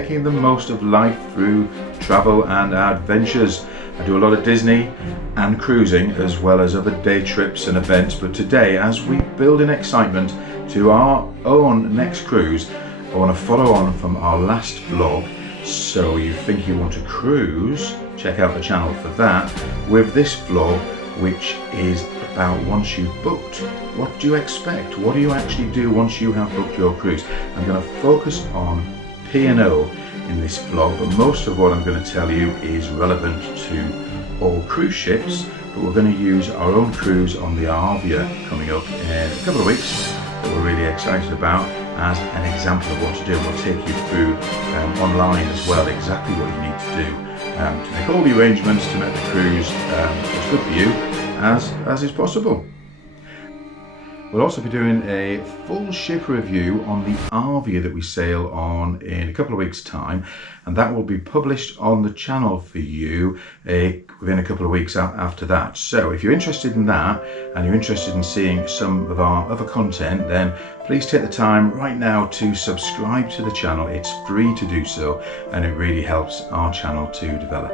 making the most of life through travel and adventures. I do a lot of Disney and cruising as well as other day trips and events, but today, as we build in excitement to our own next cruise, I want to follow on from our last vlog. So you think you want to cruise, check out the channel for that, with this vlog, which is about once you've booked, what do you expect? What do you actually do once you have booked your cruise? I'm going to focus on P&O in this vlog, but most of what I'm going to tell you is relevant to all cruise ships, but we're going to use our own cruise on the Arvia coming up in a couple of weeks that we're really excited about as an example of what to do. We'll take you through online as well exactly what you need to do to make all the arrangements to make the cruise as good for you as is possible. We'll also be doing a full ship review on the Arvia that we sail on in a couple of weeks' time, and that will be published on the channel for you within a couple of weeks after that. So if you're interested in that and you're interested in seeing some of our other content, then please take the time right now to subscribe to the channel. It's free to do so, and it really helps our channel to develop.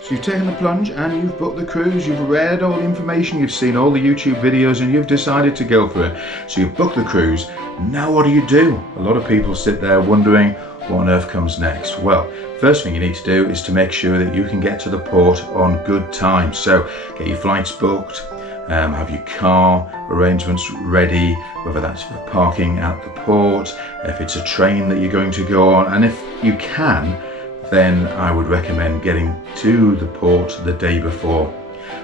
So you've taken the plunge and you've booked the cruise, you've read all the information, you've seen all the YouTube videos, and you've decided to go for it. So you've booked the cruise. Now what do? A lot of people sit there wondering what on earth comes next. Well, first thing you need to do is to make sure that you can get to the port on good time. So get your flights booked, have your car arrangements ready, whether that's for parking at the port, if it's a train that you're going to go on, and if you can, then I would recommend getting to the port the day before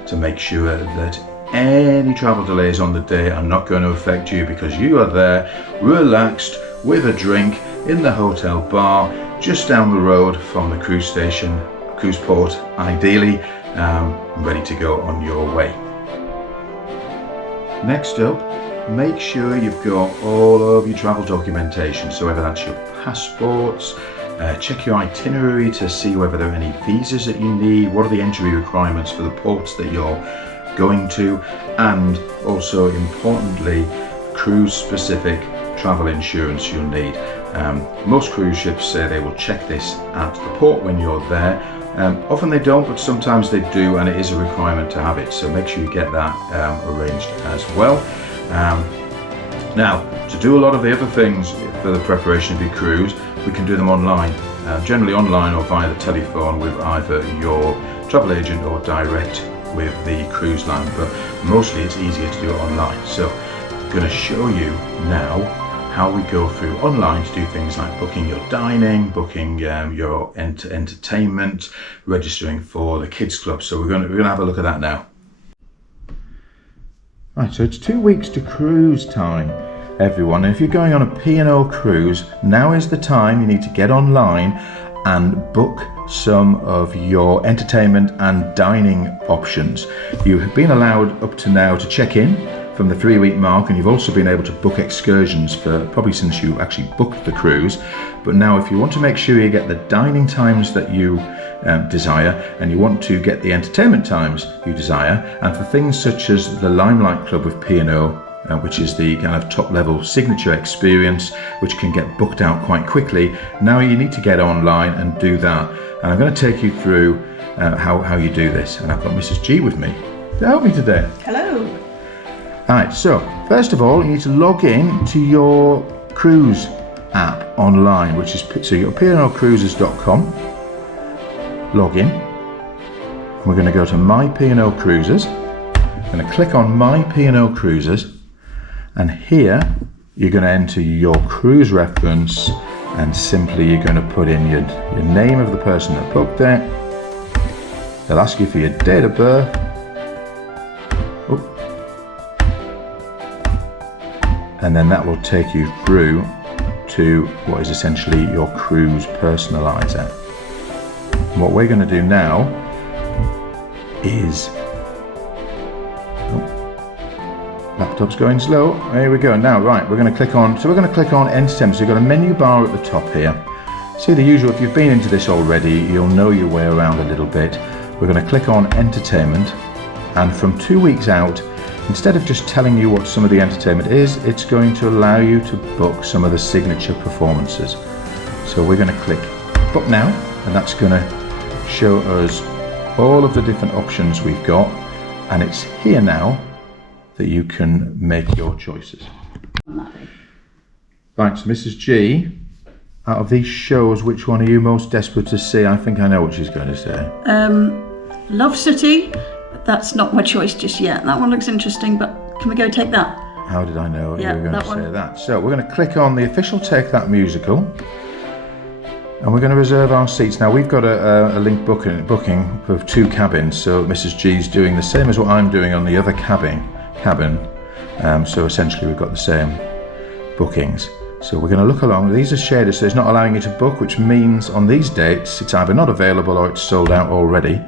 to make sure that any travel delays on the day are not going to affect you, because you are there relaxed with a drink in the hotel bar just down the road from the cruise station, cruise port ideally, ready to go on your way. Next up, make sure you've got all of your travel documentation, so whether that's your passports, check your itinerary to see whether there are any visas that you need, what are the entry requirements for the ports that you're going to, and also importantly, cruise specific travel insurance you'll need. Most cruise ships say they will check this at the port when you're there. Often they don't, but sometimes they do, and it is a requirement to have it, so make sure you get that arranged as well. Now, to do a lot of the other things for the preparation of your cruise, we can do them online, generally online or via the telephone with either your travel agent or direct with the cruise line, but mostly it's easier to do it online. So I'm going to show you now how we go through online to do things like booking your dining, booking your entertainment, registering for the kids club. So we're going to have a look at that now. Right, so it's 2 weeks to cruise time, everyone. And if you're going on a P&O cruise, now is the time you need to get online and book some of your entertainment and dining options. You have been allowed up to now to check in from the 3-week mark, and you've also been able to book excursions for probably since you actually booked the cruise. But now if you want to make sure you get the dining times that you desire, and you want to get the entertainment times you desire, and for things such as the Limelight Club with P&O, which is the kind of top level signature experience which can get booked out quite quickly, now you need to get online and do that. And I'm going to take you through how you do this, and I've got Mrs. G with me to help me today. Hello. Alright, so first of all you need to log in to your cruise app online, which is, so you've got P&OCruises.com, log in. We're going to go to My P&O Cruises. I'm going to click on My P&O Cruises, and here you're going to enter your cruise reference, and simply you're going to put in your name of the person that booked it. They'll ask you for your date of birth. And then that will take you through to what is essentially your cruise personalizer. And what we're going to do now is, laptop's going slow. There we go. Now, right, we're going to click on. So we're going to click on entertainment. So you've got a menu bar at the top here. See the usual. If you've been into this already, you'll know your way around a little bit. We're going to click on entertainment, and from 2 weeks out, instead of just telling you what some of the entertainment is, it's going to allow you to book some of the signature performances. So we're going to click book now, and that's going to show us all of the different options we've got, and it's here now that you can make your choices. Right, so Mrs. G, out of these shows, which one are you most desperate to see? I think I know what she's going to say. Love City, but that's not my choice just yet. That one looks interesting, but can we go take that? How did I know you were going to say that? So we're going to click on the official Take That musical, and we're going to reserve our seats. Now we've got a link booking of 2 cabins, so Mrs. G's doing the same as what I'm doing on the other cabin. So essentially we've got the same bookings. So we're going to look along. These are shaded, so it's not allowing you to book, which means on these dates it's either not available or it's sold out already.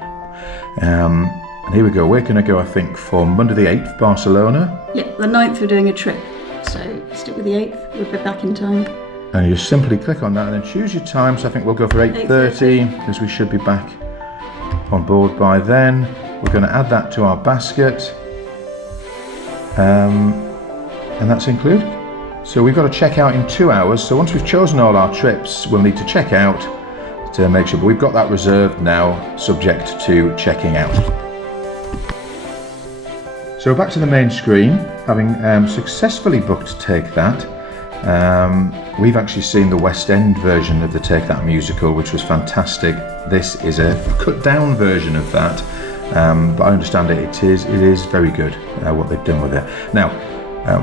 And here we go. We're going to go, I think, for Monday the 8th, Barcelona. Yeah, the 9th we're doing a trip, so stick with the 8th. We'll be back in time. And you simply click on that and then choose your time. So I think we'll go for 8:30 because we should be back on board by then. We're going to add that to our basket, and that's included. So we've got to check out in 2 hours. So once we've chosen all our trips, we'll need to check out to make sure. But we've got that reserved now, subject to checking out. So back to the main screen, having successfully booked Take That. We've actually seen the West End version of the Take That musical, which was fantastic. This is a cut down version of that, but I understand it is very good what they've done with it. Now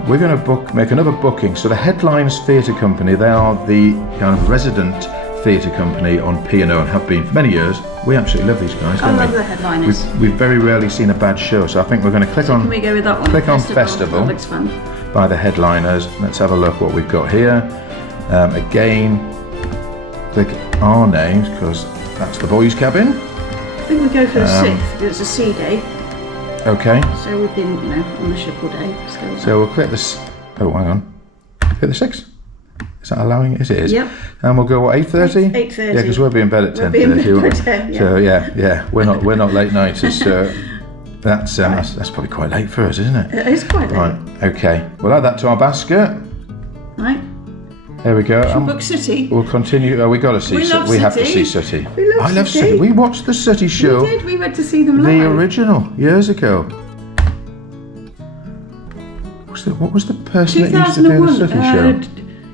we're going to make another booking. So the Headlines Theatre Company, they are the kind of resident theatre company on P&O and have been for many years. We absolutely love these guys, don't we? I love the Headliners. We've very rarely seen a bad show, so I think we're going to click on. Can we go with that one? Click on Festival. That looks fun. By the Headliners. Let's have a look what we've got here. Again, click our names because that's the boys' cabin. I think we go for the 6th because it's a sea day. Okay. So we've been, on the ship all day. So we'll click this. Oh, hang on. Click the 6th. Is that allowing it? Yes, it is. Yep. And we'll go what, 8:30? 8:30. Yeah, because we'll be in bed at 10:30. So yeah, we're not late nighters. So that's probably quite late for us, isn't it? It is quite late. Right. Okay. We'll add that to our basket. Right. There we go. Should we book City? We'll continue. We got to see. We have to see City. I love City. We watched the City show. We did. We went to see them live. The original years ago. What was the person that used to do the City show?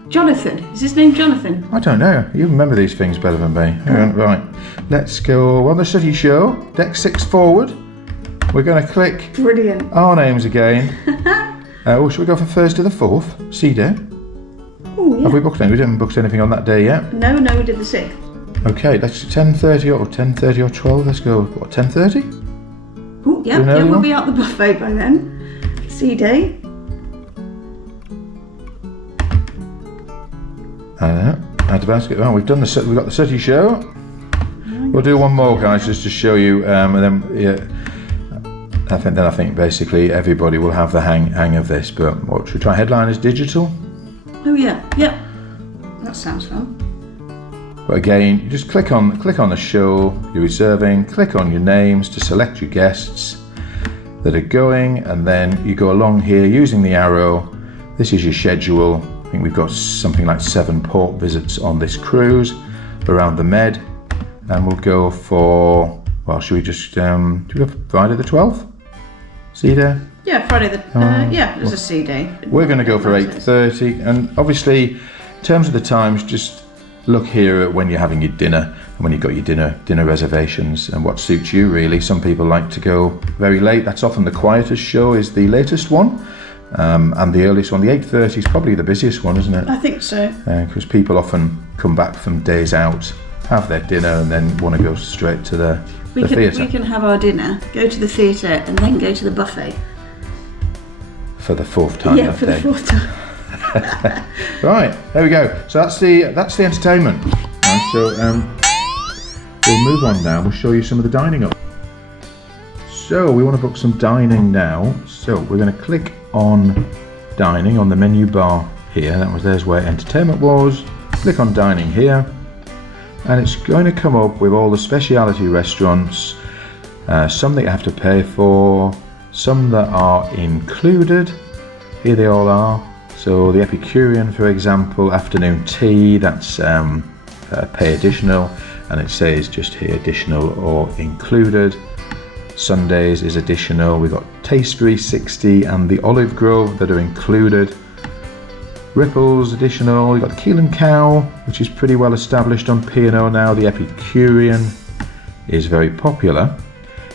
Jonathan. Is his name Jonathan? I don't know. You remember these things better than me. Right. Let's go on the City show. Deck 6 forward. We're going to click. Brilliant. Our names again. Should we go for Thursday the 4th? Sea day. Oh, yeah. Have we booked anything? We didn't book anything on that day yet. No, we did the 6th. Okay, let's 10:30 or 12. Let's go. What, 10:30? Oh, yeah. We'll be out the buffet by then. Sea day. Add to basket. Oh, we've got the City show. We'll do one more, guys, just to show you, and then I think basically everybody will have the hang of this. But what should we try? Headliners digital. Oh yeah, that sounds fun. But again, you just click on the show you're reserving. Click on your names to select your guests that are going, and then you go along here using the arrow. This is your schedule. I think we've got something like 7 port visits on this cruise around the Med, and we'll go for, well, should we just do we go for Friday the 12th? Sea day? Yeah, Friday the there's a sea day. We're going to go for 8:30, and obviously in terms of the times, just look here at when you're having your dinner and when you've got your dinner reservations and what suits you really. Some people like to go very late. That's often the quietest show is the latest one. And the earliest one, the 8:30 is probably the busiest one, isn't it? I think so. Because people often come back from days out, have their dinner, and then want to go straight to the theatre. We can have our dinner, go to the theatre, and then go to the buffet. For the 4th time that day. Yeah, for the 4th time. Right, there we go. So that's the entertainment. Right, so we'll move on now. We'll show you some of the dining up. So we want to book some dining now. So we're going to click on dining on the menu bar here. There's where entertainment was. Click on dining here, and it's going to come up with all the specialty restaurants. Some that you have to pay for, some that are included. Here they all are. So the Epicurean, for example, afternoon tea. That's pay additional, and it says just here additional or included. Sundays is additional. We've got Taste 360 and the Olive Grove that are included. Ripples additional. We've got Keel and Cow, which is pretty well established on P&O now. The Epicurean is very popular.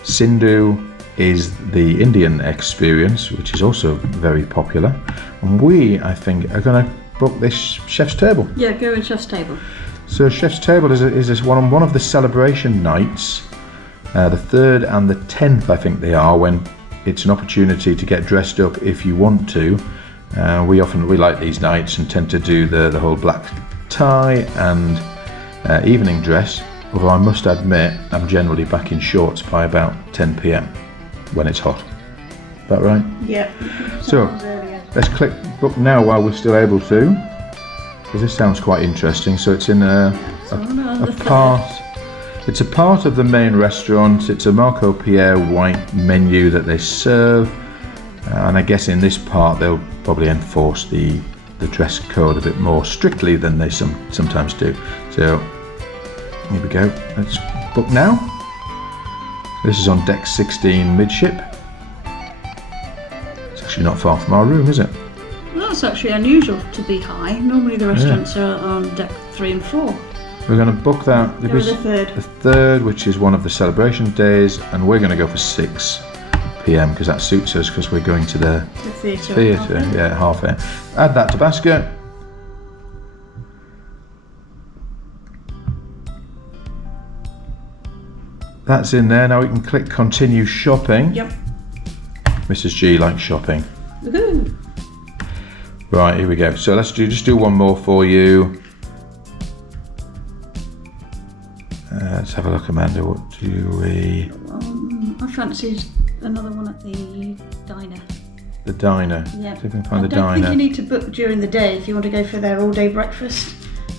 Sindhu is the Indian experience, which is also very popular. And we, I think, are going to book this Chef's Table. Yeah, go in Chef's Table. So Chef's Table is one of the celebration nights, the 3rd and the 10th, I think they are, when it's an opportunity to get dressed up if you want to. We like these nights and tend to do the whole black tie and evening dress, although I must admit I'm generally back in shorts by about 10 p.m. when it's hot. Is that right? Yeah. So let's click book now while we're still able to, because this sounds quite interesting. So it's in a part. It's a part of the main restaurant. It's a Marco Pierre white menu that they serve, and I guess in this part they'll probably enforce the dress code a bit more strictly than they sometimes do. So here we go. Let's book now. This is on deck 16 midship. It's actually not far from our room, is it? Well, that's actually unusual to be high. Normally the restaurants are on deck 3 and 4. We're going to book that. Go with the 3rd. The 3rd, which is one of the celebration days, and we're going to go for 6 p.m. because that suits us, because we're going to the theatre. Yeah, half it. Add that to basket. That's in there. Now we can click continue shopping. Yep. Mrs. G likes shopping. Woohoo! Right, here we go. So let's just do one more for you. Let's have a look, Amanda. What do we? I fancied another one at the diner. The diner. Yeah. See if we can find the I don't diner. think you need to book during the day if you want to go for their all-day breakfast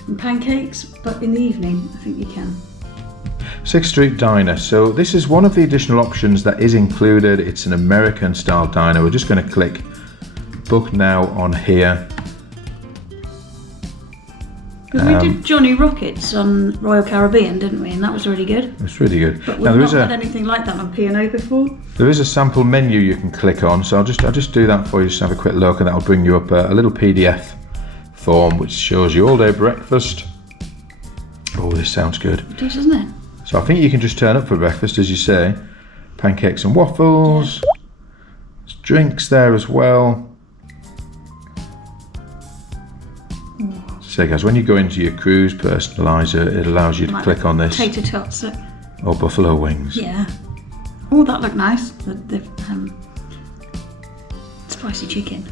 and pancakes, but in the evening, I think you can. 6th Street Diner. So this is one of the additional options that is included. It's an American style diner. We're just going to click book now on here. But we did Johnny Rockets on Royal Caribbean, didn't we? And that was really good. It's really good. But we've not had anything like that on P&O before. There is a sample menu you can click on, so I'll just do that for you. Just have a quick look, and that'll bring you up a little PDF form which shows you all day breakfast. Oh, this sounds good. It does, doesn't it? So I think you can just turn up for breakfast, as you say. Pancakes and waffles. Yeah. There's drinks there as well. So guys, when you go into your cruise personalizer, it allows you to click on this. Tater tots. Or buffalo wings. Yeah. Oh, that looked nice. The spicy chicken.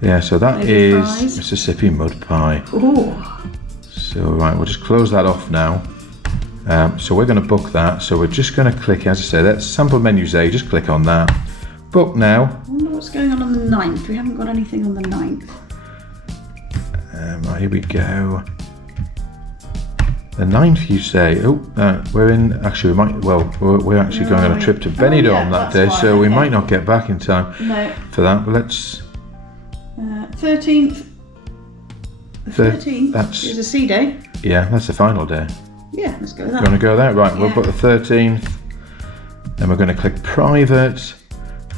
Yeah, so that Maybe is fries. Mississippi mud pie. Oh. So right, we'll just close that off now. So we're going to book that. So we're just going to click, as I say, that sample menu's there. You just click on that. Book now. I wonder what's going on the 9th. We haven't got anything on the 9th. Right, here we go. The 9th, you say? Oh, we're in. Actually, we might. Well, we're actually going on a trip to Benidorm that day, so we might not get back in time for that. But let's. 13th. The 13th is a sea day. Yeah, that's the final day. Yeah, let's go with that. You want to go there? Right, we'll put the 13th. Then we're going to click private.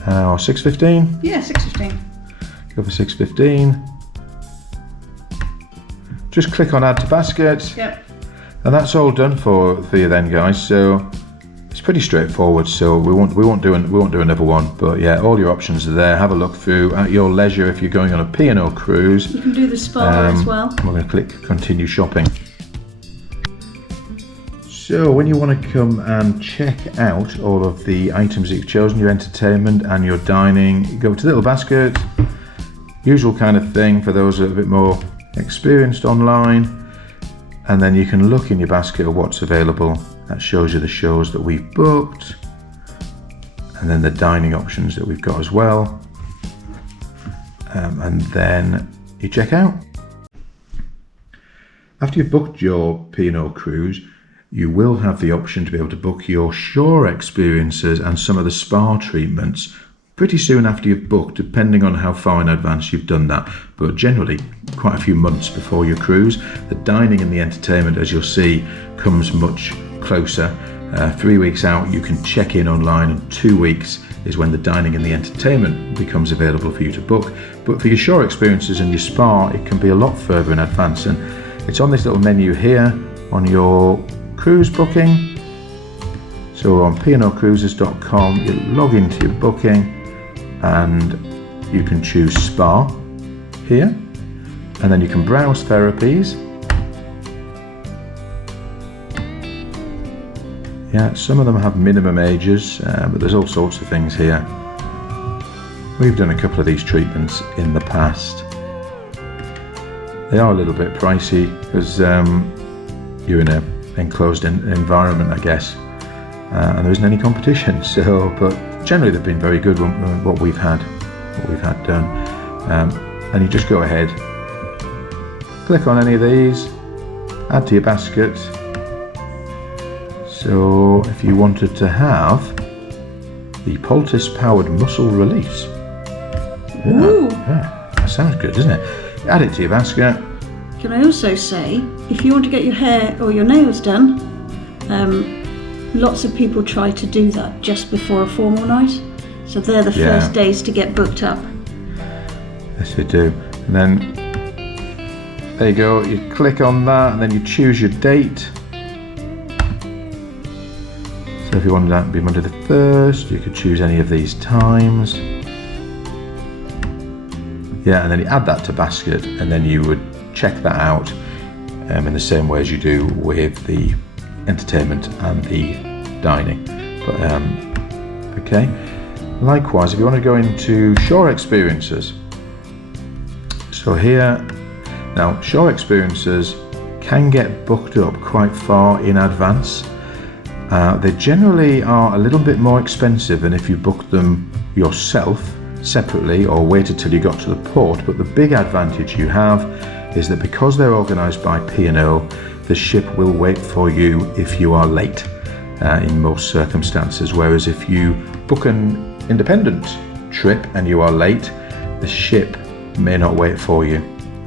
Or 6:15? Yeah, 6:15. Go for 6:15. Just click on add to basket. Yep. And that's all done for you then, guys. So it's pretty straightforward. So we won't do another one. But yeah, all your options are there. Have a look through at your leisure if you're going on a P&O cruise. You can do the spa as well. We're going to click continue shopping. So when you want to come and check out all of the items that you've chosen, your entertainment and your dining, you go to little basket, usual kind of thing for those that are a bit more experienced online, and then you can look in your basket at what's available. That shows you the shows that we've booked, and then the dining options that we've got as well, and then you check out. After you've booked your P&O cruise, you will have the option to be able to book your shore experiences and some of the spa treatments pretty soon after you've booked, depending on how far in advance you've done that, but generally quite a few months before your cruise. The dining and the entertainment, as you'll see, comes much closer. 3 weeks out you can check in online, and 2 weeks is when the dining and the entertainment becomes available for you to book. But for your shore experiences and your spa, it can be a lot further in advance, and it's on this little menu here on your cruise booking. So on P&O Cruises.com, you log into your booking and you can choose spa here, and then you can browse therapies. Yeah, some of them have minimum ages, but there's all sorts of things here. We've done a couple of these treatments in the past. They are a little bit pricey because you're in an enclosed environment, I guess, and there isn't any competition. So, but generally they've been very good. What we've had done, and you just go ahead, click on any of these, add to your basket. So if you wanted to have the poultice powered muscle release, yeah, that sounds good, doesn't it? Add it to your basket. Can I also say, if you want to get your hair or your nails done, lots of people try to do that just before a formal night. So they're the first days to get booked up. Yes, they do. And then there you go, you click on that and then you choose your date. So if you wanted that to be Monday the 1st, you could choose any of these times. Yeah, and then you add that to basket, and then you would check that out in the same way as you do with the entertainment and the dining. But okay. Likewise, if you want to go into shore experiences, so here now shore experiences can get booked up quite far in advance. They generally are a little bit more expensive than if you book them yourself separately or waited till you got to the port, but the big advantage you have is that because they're organised by P&O, the ship will wait for you if you are late in most circumstances, whereas if you book an independent trip and you are late, the ship may not wait for you.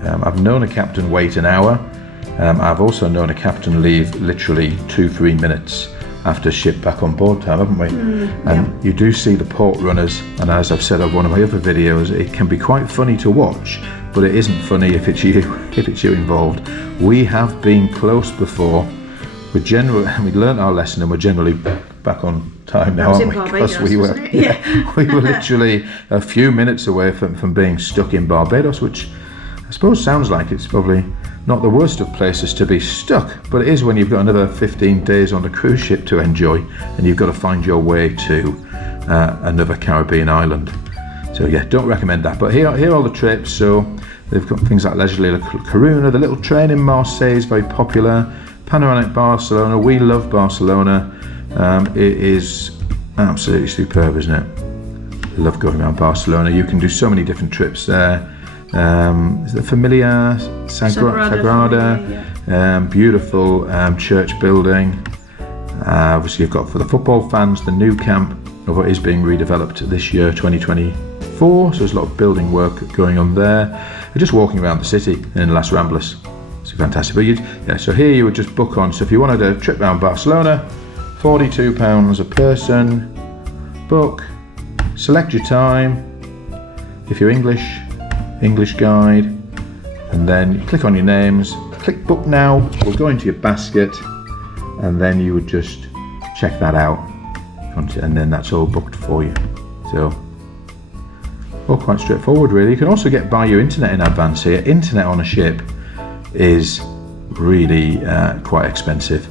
I've known a captain wait an hour. I've also known a captain leave literally 2-3 minutes after ship back on board time, haven't we? And you do see the port runners, and as I've said on one of my other videos, it can be quite funny to watch, but it isn't funny if it's you involved. We have been close before. We learnt our lesson, and we're generally back on time now, aren't we? Because we were literally a few minutes away from being stuck in Barbados, which I suppose sounds like it's probably not the worst of places to be stuck, but it is when you've got another 15 days on a cruise ship to enjoy and you've got to find your way to another Caribbean island. So yeah, don't recommend that. But here are all the trips. So they've got things like Leisurely Coruna, the little train in Marseille is very popular, Panoramic Barcelona, we love Barcelona. It is absolutely superb, isn't it? I love going around Barcelona. You can do so many different trips there. Is the Familia Sagrada, beautiful church building. Obviously you've got, for the football fans, the new camp of is being redeveloped this year, 2024, so there's a lot of building work going on there. We're just walking around the city in Las Ramblas. It's fantastic. But so here you would just book on. So if you wanted a trip around Barcelona, £42 a person, book, select your time. If you're English guide, and then you click on your names, click book now, we'll go into your basket, and then you would just check that out, and then that's all booked for you. So all quite straightforward really. You can also get buy your internet in advance here. Internet on a ship is really quite expensive,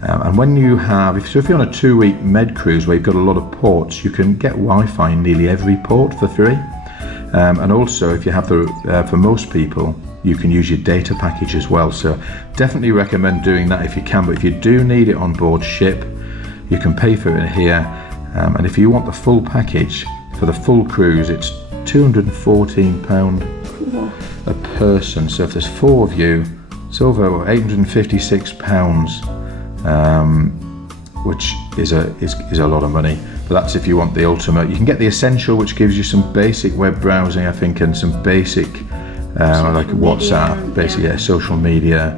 and when you have, if you're on a 2-week med cruise where you've got a lot of ports, you can get Wi-Fi in nearly every port for free. And also, if you have for most people, you can use your data package as well. So definitely recommend doing that if you can. But if you do need it on board ship, you can pay for it here. And if you want the full package for the full cruise, it's £214 a person. So if there's 4 of you, it's over £856 which is a lot of money. But that's if you want the ultimate. You can get the essential, which gives you some basic web browsing, I think, and some basic like WhatsApp, basically social media,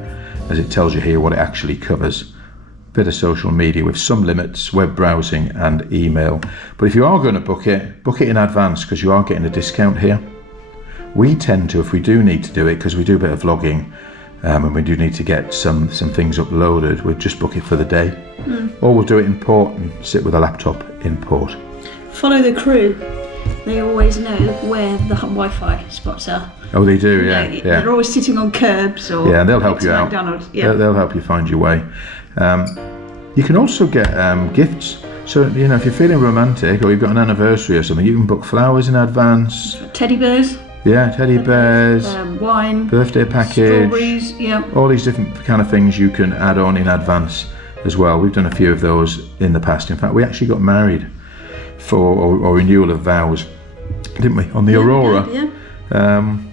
as it tells you here what it actually covers. Bit of social media with some limits, web browsing and email. But if you are going to book it in advance, because you are getting a discount here. We tend to, if we do need to do it, because we do a bit of vlogging, and we do need to get some things uploaded, we'll just book it for the day. Or we'll do it in port and sit with a laptop in port. Follow the crew. They always know where the Wi-Fi spots are. Oh, they do, yeah. They're always sitting on curbs or and they'll help you out. They'll help you find your way. You can also get gifts. So, you know, if you're feeling romantic or you've got an anniversary or something, you can book flowers in advance. Teddy bears. Yeah, teddy bears. Wine. Birthday package. Strawberries, all these different kind of things you can add on in advance as well. We've done a few of those in the past. In fact, we actually got married for or renewal of vows, didn't we, on the Aurora, we did,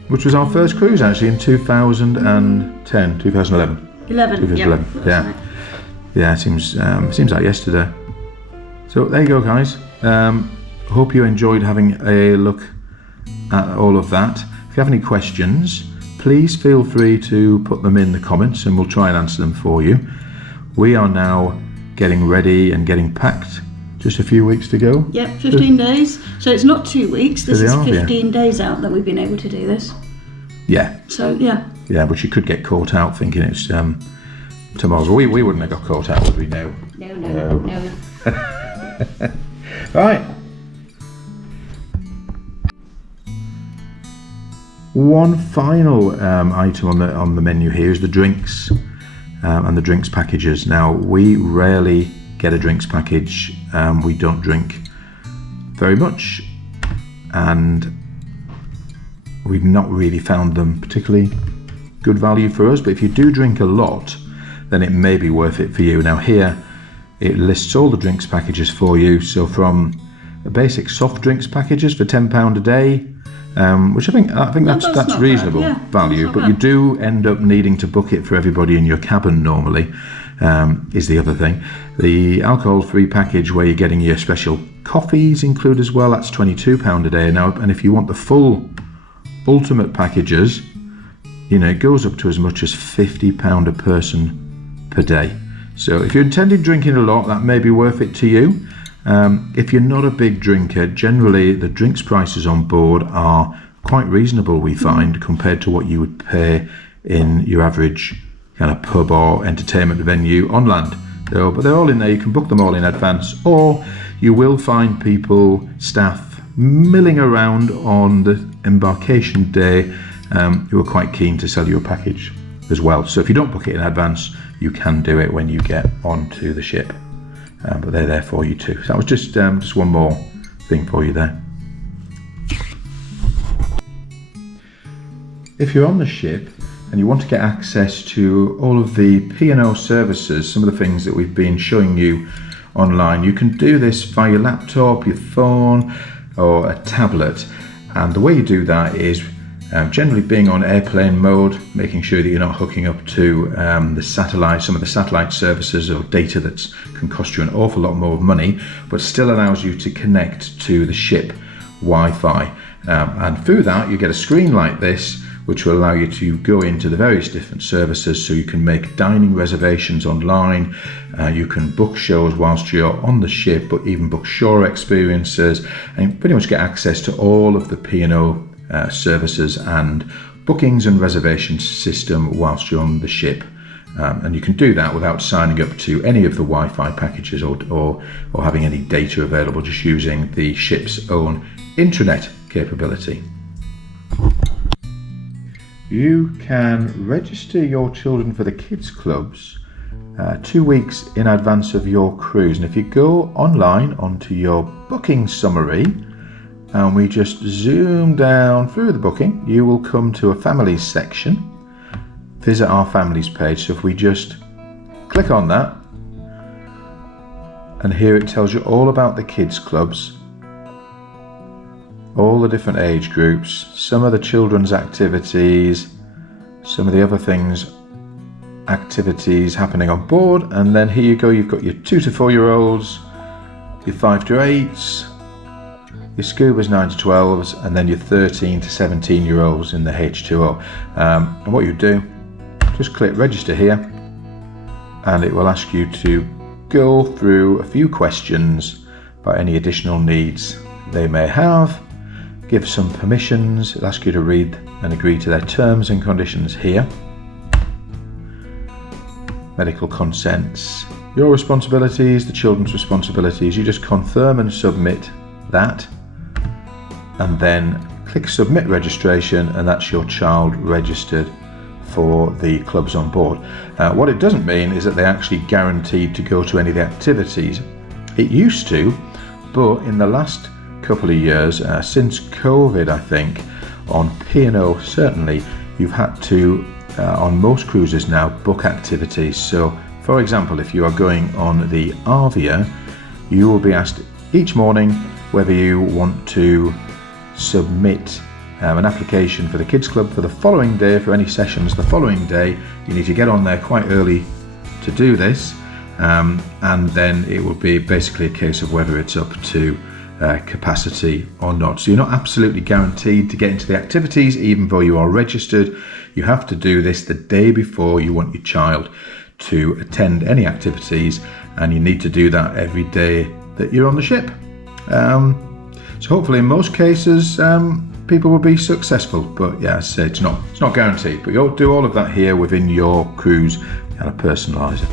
which was our first cruise actually in 2011. 2011. Yeah, it seems like yesterday. So there you go, guys. Hope you enjoyed having a look at all of that. If you have any questions, please feel free to put them in the comments and we'll try and answer them for you. We are now getting ready and getting packed. Just a few weeks to go. Yep, 15 days. So it's not 2 weeks. This is 15 days out that we've been able to do this. Yeah. So, yeah. Yeah, but you could get caught out thinking it's tomorrow. We wouldn't have got caught out, would we? No. No. Right. One final item on the menu here is the drinks and the drinks packages. Now, we rarely get a drinks package. We don't drink very much, and we've not really found them particularly good value for us. But if you do drink a lot, then it may be worth it for you. Now here it lists all the drinks packages for you. So from the basic soft drinks packages for £10 a day, which I think that's reasonable value. But you do end up needing to book it for everybody in your cabin normally. Is the other thing. The alcohol-free package where you're getting your special coffees include as well, that's £22 a day now. And if you want the full ultimate packages, you know, it goes up to as much as £50 a person per day. So if you're intending drinking a lot, that may be worth it to you. If you're not a big drinker, generally the drinks prices on board are quite reasonable, we find, compared to what you would pay in your average kind of pub or entertainment venue on land. But they're all in there. You can book them all in advance, or you will find people, staff, milling around on the embarkation day who are quite keen to sell you a package as well. So if you don't book it in advance, you can do it when you get onto the ship. But they're there for you too. So that was just one more thing for you there. If you're on the ship and you want to get access to all of the P&O services, some of the things that we've been showing you online, you can do this via your laptop, your phone, or a tablet. And the way you do that is generally being on airplane mode, making sure that you're not hooking up to the satellite, some of the satellite services or data that can cost you an awful lot more money, but still allows you to connect to the ship Wi-Fi. And through that, you get a screen like this, which will allow you to go into the various different services. So you can make dining reservations online, you can book shows whilst you're on the ship, but even book shore experiences, and pretty much get access to all of the P&O services and bookings and reservation system whilst you're on the ship. And you can do that without signing up to any of the Wi-Fi packages or having any data available, just using the ship's own intranet capability. You can register your children for the kids clubs 2 weeks in advance of your cruise. And if you go online onto your booking summary and we just zoom down through the booking, you will come to a families section. Visit our families page. So if we just click on that, and here it tells you all about the kids clubs, all the different age groups, some of the children's activities, some of the other things activities happening on board, and then here you go, you've got your 2 to 4 year olds, your 5 to 8s, your scubas 9 to 12s, and then your 13 to 17 year olds in the H2O. And what you do, just click register here, and it will ask you to go through a few questions about any additional needs they may have, give some permissions. It'll ask you to read and agree to their terms and conditions here. Medical consents, your responsibilities, the children's responsibilities. You just confirm and submit that, and then click submit registration, and that's your child registered for the clubs on board. What it doesn't mean is that they're actually guaranteed to go to any of the activities. It used to, but in the last couple of years, since COVID, I think, on P&O certainly, you've had to, on most cruises now, book activities. So, for example, if you are going on the Arvia, you will be asked each morning whether you want to submit an application for the kids club for the following day, for any sessions the following day. You need to get on there quite early to do this, and then it will be basically a case of whether it's up to capacity or not. So you're not absolutely guaranteed to get into the activities even though you are registered. You have to do this the day before you want your child to attend any activities, and you need to do that every day that you're on the ship. So hopefully in most cases people will be successful, but yeah, as I say, it's not guaranteed, but you'll do all of that here within your cruise, kind of personalise it.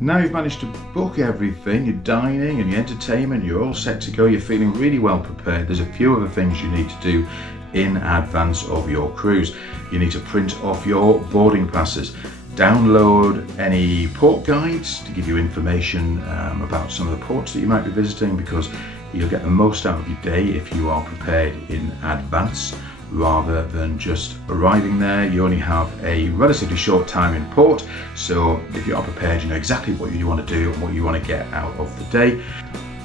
Now you've managed to book everything, your dining and your entertainment, you're all set to go, you're feeling really well prepared. There's a few other things you need to do in advance of your cruise. You need to print off your boarding passes, download any port guides to give you information about some of the ports that you might be visiting, because you'll get the most out of your day if you are prepared in advance rather than just arriving there. You only have a relatively short time in port, so if you are prepared, you know exactly what you want to do and what you want to get out of the day.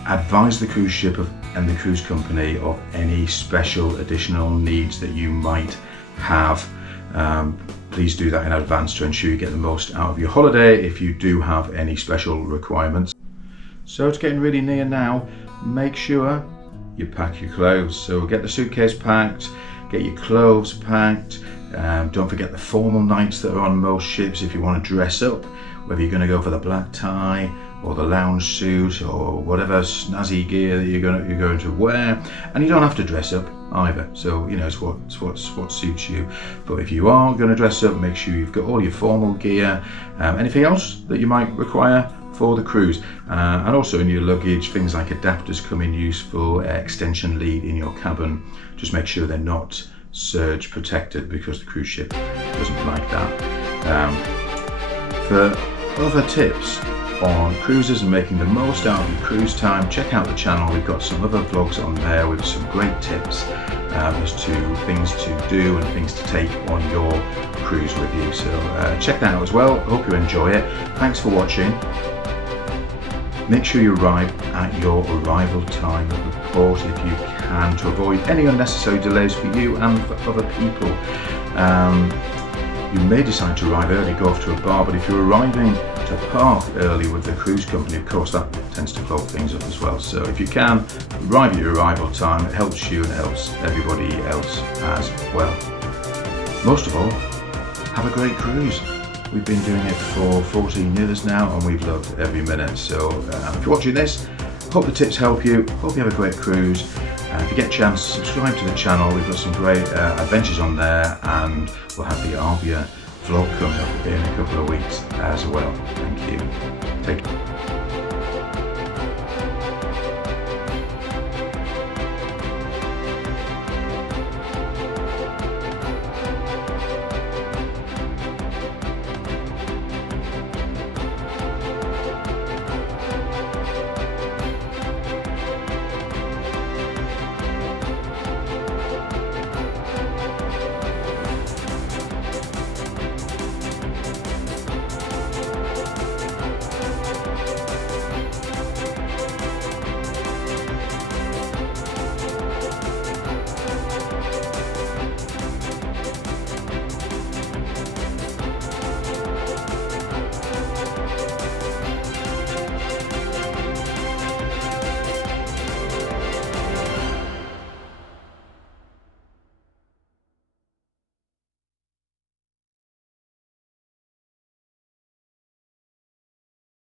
Advise the cruise ship and the cruise company of any special additional needs that you might have. Please do that in advance to ensure you get the most out of your holiday if you do have any special requirements. So it's getting really near now. Make sure you pack your clothes. So get the suitcase packed, get your clothes packed. Don't forget the formal nights that are on most ships if you want to dress up, whether you're going to go for the black tie or the lounge suit or whatever snazzy gear that you're going to wear. And you don't have to dress up either, so you know it's what suits you. But if you are going to dress up, make sure you've got all your formal gear, anything else that you might require for the cruise, and also in your luggage, things like adapters come in useful, extension lead in your cabin. Just make sure they're not surge protected, because the cruise ship doesn't like that. For other tips on cruises and making the most out of your cruise time, check out the channel. We've got some other vlogs on there with some great tips as to things to do and things to take on your cruise with you. So check that out as well. Hope you enjoy it. Thanks for watching. Make sure you arrive at your arrival time at the port if you can, to avoid any unnecessary delays for you and for other people. You may decide to arrive early, go off to a bar, but if you're arriving to park early with the cruise company, of course that tends to clog things up as well. So if you can, arrive at your arrival time. It helps you and it helps everybody else as well. Most of all, have a great cruise. We've been doing it for 14 years now and we've loved every minute. So if you're watching this, hope the tips help you. Hope you have a great cruise. If you get a chance, subscribe to the channel. We've got some great adventures on there, and we'll have the Arvia vlog coming up in a couple of weeks as well. Thank you. Take care.